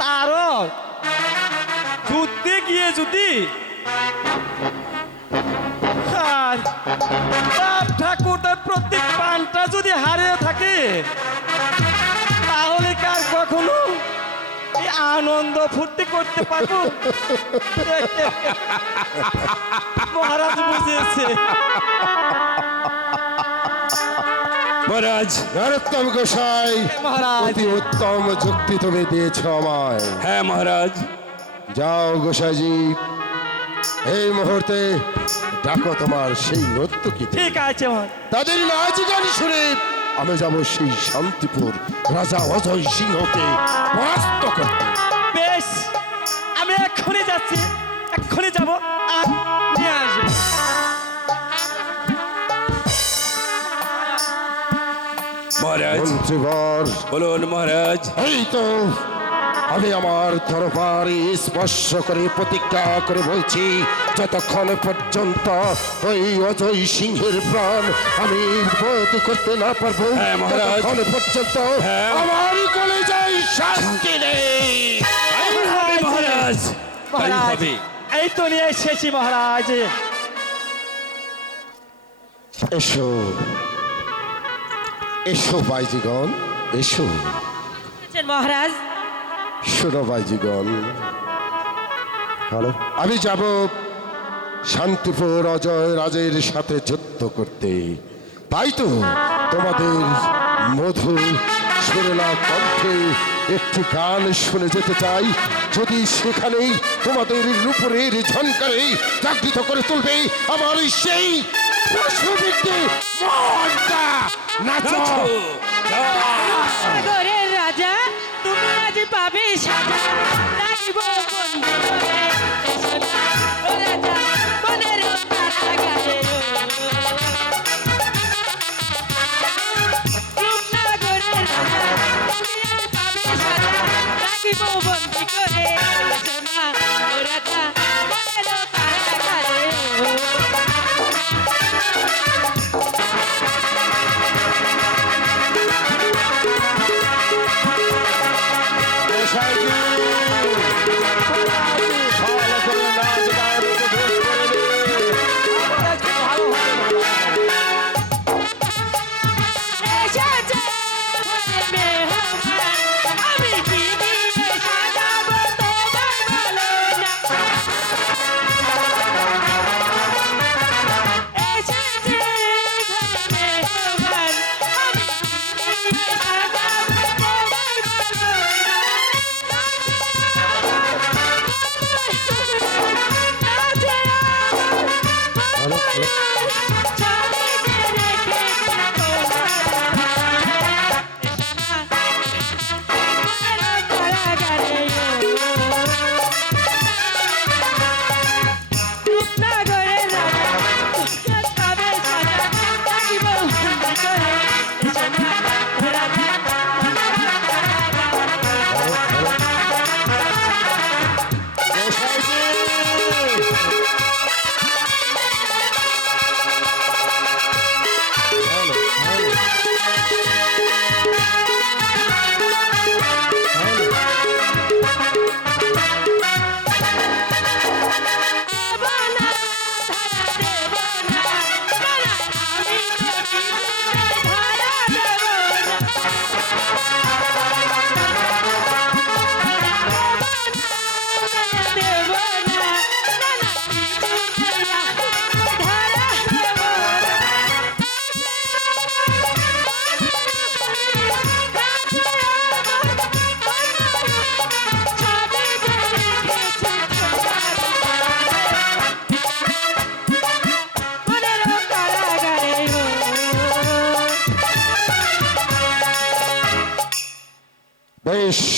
তারও যুদ্ধে গিয়ে যদি ঠাকুরটার প্রত্যেক পানটা যদি হারিয়ে থাকে, তাহলে কার কখনো আনন্দ ফুর্তি করতে পারব? মহারাজ বুঝেছে মহারাজ। নরোত্তম গোসাই মহারাজ। অতি উত্তম যুক্তি তুমি দিয়েছ আমায়। হ্যাঁ মহারাজ। যাও গোসাইজি এই মুহূর্তে ডাকো তোমার সেই নর্তকী ঠিক আছে তাদের নাচ গান শুনে আমি যাব সেই শান্তিপুর রাজা অজয় সিংহকে পরাস্ত করতে। বেশ আমি এক্ষুনি যাচ্ছি। এক্ষুনি যাব আর নিয়ে আসব। মহারাজ। মন্ত্রীবর বলুন মহারাজ। এই তো আমি আমার দরবার স্পর্শ করে প্রতিজ্ঞা করে বলছি যতক্ষণ পর্যন্ত ওই অজয় সিংহের প্রাণ আমি বোধ করতে না পারব হ্যাঁ, মহারাজ। ততক্ষণ পর্যন্ত হ্যাঁ। আমার কলে যাই শান্তি নেই। মহারাজ। তাই মহারাজ হবে। এই তো নিয়ে এসেছি মহারাজ। এসো। এসো বাইজিগণ এসো। মহারাজ। শোনো বাইজিগণ হ্যালো আমি যাব শান্তিপুর অজয় রাজের সাথে যুদ্ধ করতে। তাই তো তোমাদের মধুর সুরেলা কণ্ঠে একটি গান শুনে যেতে চাই। যদি সেখানেই তোমাদের রূপরের ঝনকারে জাগৃত করে তুলবে আমার সেই পশুবিদ্যে মনটা নাচো। সাগরের রাজা তুমি আজ পাবে সাজা। নাচবো বন্দি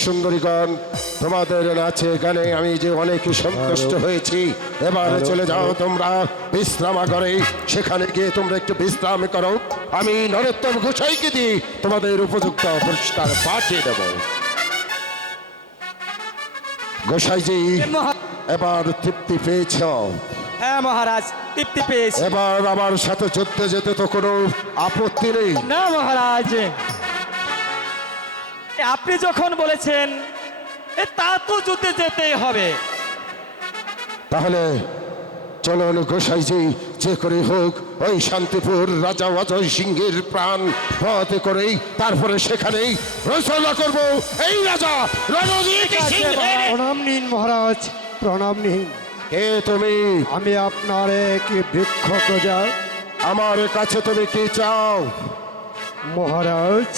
সুন্দরীগণ তোমাদের নাচে গানে আমি যে অনেক সন্তুষ্ট হয়েছি এবার চলে যাও তোমরা বিশ্রামাগারে সেখানে গিয়ে তোমরা একটু বিশ্রাম করো। আমি নরোত্তম গোসাইকে দিয়ে তোমাদের উপযুক্ত পুরস্কার পাঠিয়ে দেব। গোসাইজি এবার তৃপ্তি পেয়েছ। হ্যাঁ মহারাজ তৃপ্তি পেয়েছি। এবার আমার সাথে যুদ্ধে যেতে তো কোনো আপত্তি নেই। না মহারাজ। আপনি যখন বলেছেন এ, তা তো যুদ্ধে যেতেই হবে। তাহলে চলুন গোসাইজি যে যে করে হোক ওই শান্তিপুর রাজা অজয় সিংহের প্রাণ হতে করেই তারপরে সেখানেই রচনা করব এই রাজা সিংহের। প্রণাম নিন মহারাজ প্রণাম নিন। কে তুমি? আমি আপনার এক বৃক্ষ প্রজা। আমার কাছে তুমি কি চাও? মহারাজ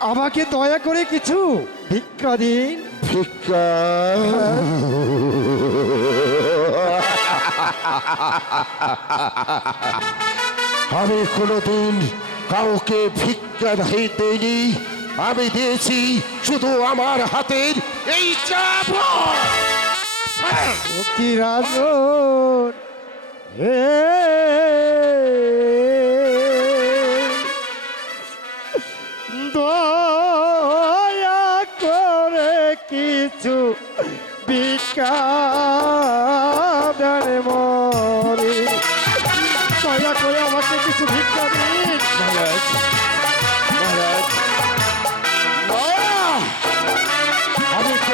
আমাকে দয়া করে কিছু ভিক্ষা দিন। ভিক্ষা? আমি কোনোদিন কাউকে ভিক্ষা ধাই দেইনি। আমি দিয়েছি শুধু আমার হাতের এই চাপ কি রাজন? হে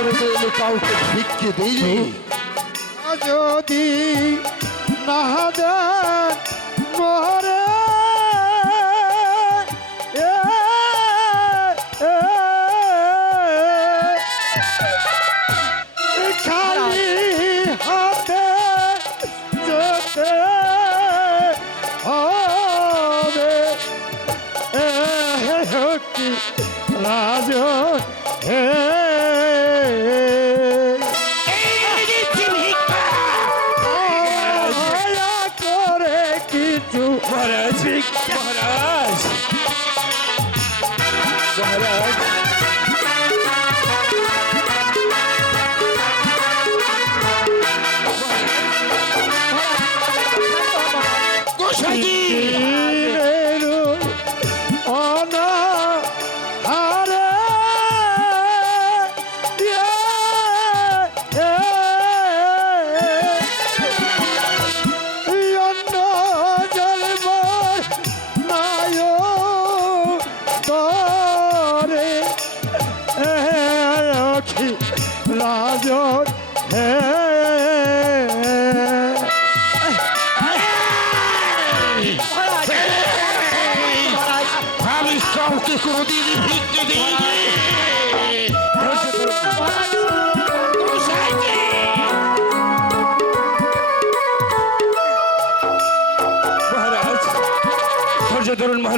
আমি কাউকে ভিক্ষে দিই যদি না দেন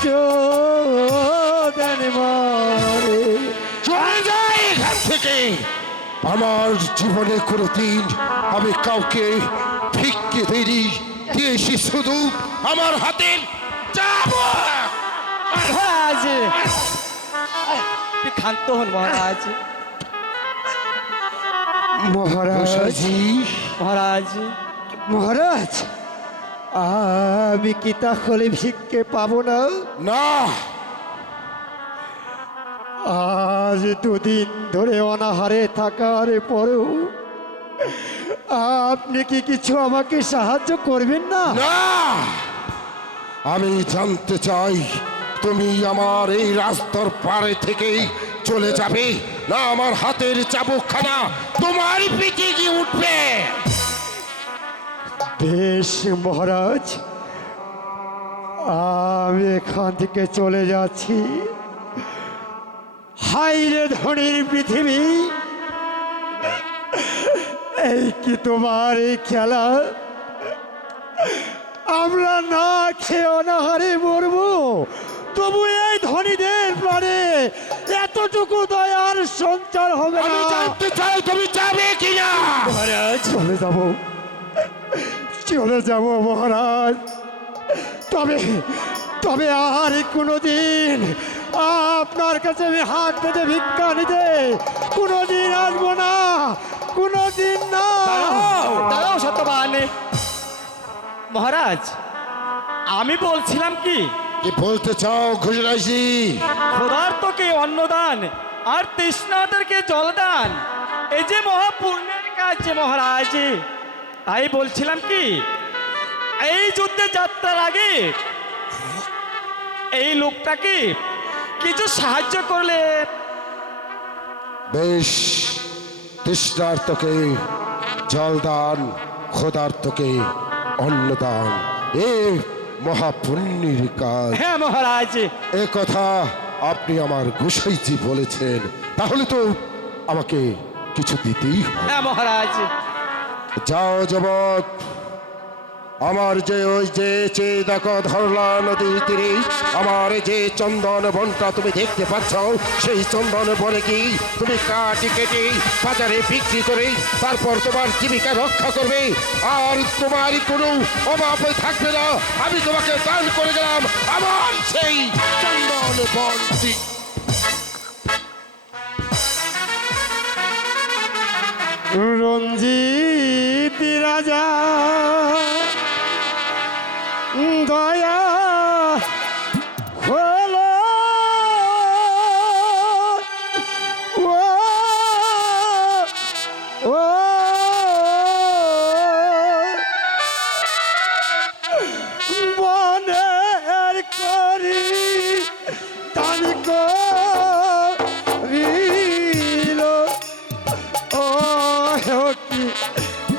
সাহায্য দেন মরে চলে যাই এখান থেকে। আমার জীবনে কোনোদিন আমি কাউকে ভিক্ষে দিইনি। দিয়েছি শুধু আমার হাতের চাপ মহারাজ ক্ষান্ত হন মহারাজ। মহারাজ মহারাজ। মহারাজ। আমি কি তাহলে ভিক্ষে পাবো না? না। আজ দুদিন ধরে অনাহারে থাকার পরেও আপনি কি কিছু আমাকে সাহায্য করবেন না? না। আমি জানতে চাই তুমি আমার এই রাস্তার পাড়ে থেকেই চলে যাবে? না আমার হাতের চাবুকখানা তোমার পিঠে গিয়ে উঠবে? বেশ মহারাজ আমি এখান থেকে চলে যাচ্ছি। হাইরে ধনির পৃথিবী এই কি তোমার এই খেলা? আমরা না খেয়ে অনাহারে মরবো তবু এই ধনীদের প্রাণে এতটুকু দয়ার সঞ্চার হবে আমি না জানতে চাই তুমি যাবে কিনা? মহারাজ চলে যাব। চলে যাব মহারাজ। তবে তবে আর কোনোদিন আপনার কাছে আমি হাত পেতে ভিক্ষা নিতে কোনোদিন আসব না। কোনোদিন না। দাঁড়াও সত্যবান। মহারাজ আমি বলছিলাম কি? কি বলতে চাও ঘুষরাইছি ক্ষুধার্তকে অন্নদান আর তৃষ্ণাদেরকে জলদান। এই যে মহাপুণ্যের কাজ যে মহারাজ। তাই বলছিলাম কি এই যুদ্ধে যাত্রার আগে এই লোকটাকে কিছু সাহায্য করলে? বেশ তৃষ্ণার্তকে জলদান ক্ষুধার্তকে অন্নদান। এ মহাপুণ্যের কাজ। হ্যাঁ মহারাজ। এ কথা আপনি আমার গোসাইজি বলেছেন তাহলে তো আমাকে কিছু দিতেই হ্যাঁ মহারাজ। যাও যুবক। আমার যে ওই যে দেখো ধরলা নদীর তীরে আমার যে চন্দন বনটা তুমি দেখতে পাচ্ছ, সেই চন্দন বনে কি তুমি কাটি কেটে বাজারে বিক্রি করে তারপর তোমার জীবিকা রক্ষা করবে? আর তোমার কোনো অভাব থাকবে না। আমি তোমাকে দান করে গেলাম আমার সেই চন্দন বনটি। রঞ্জিত রাজা।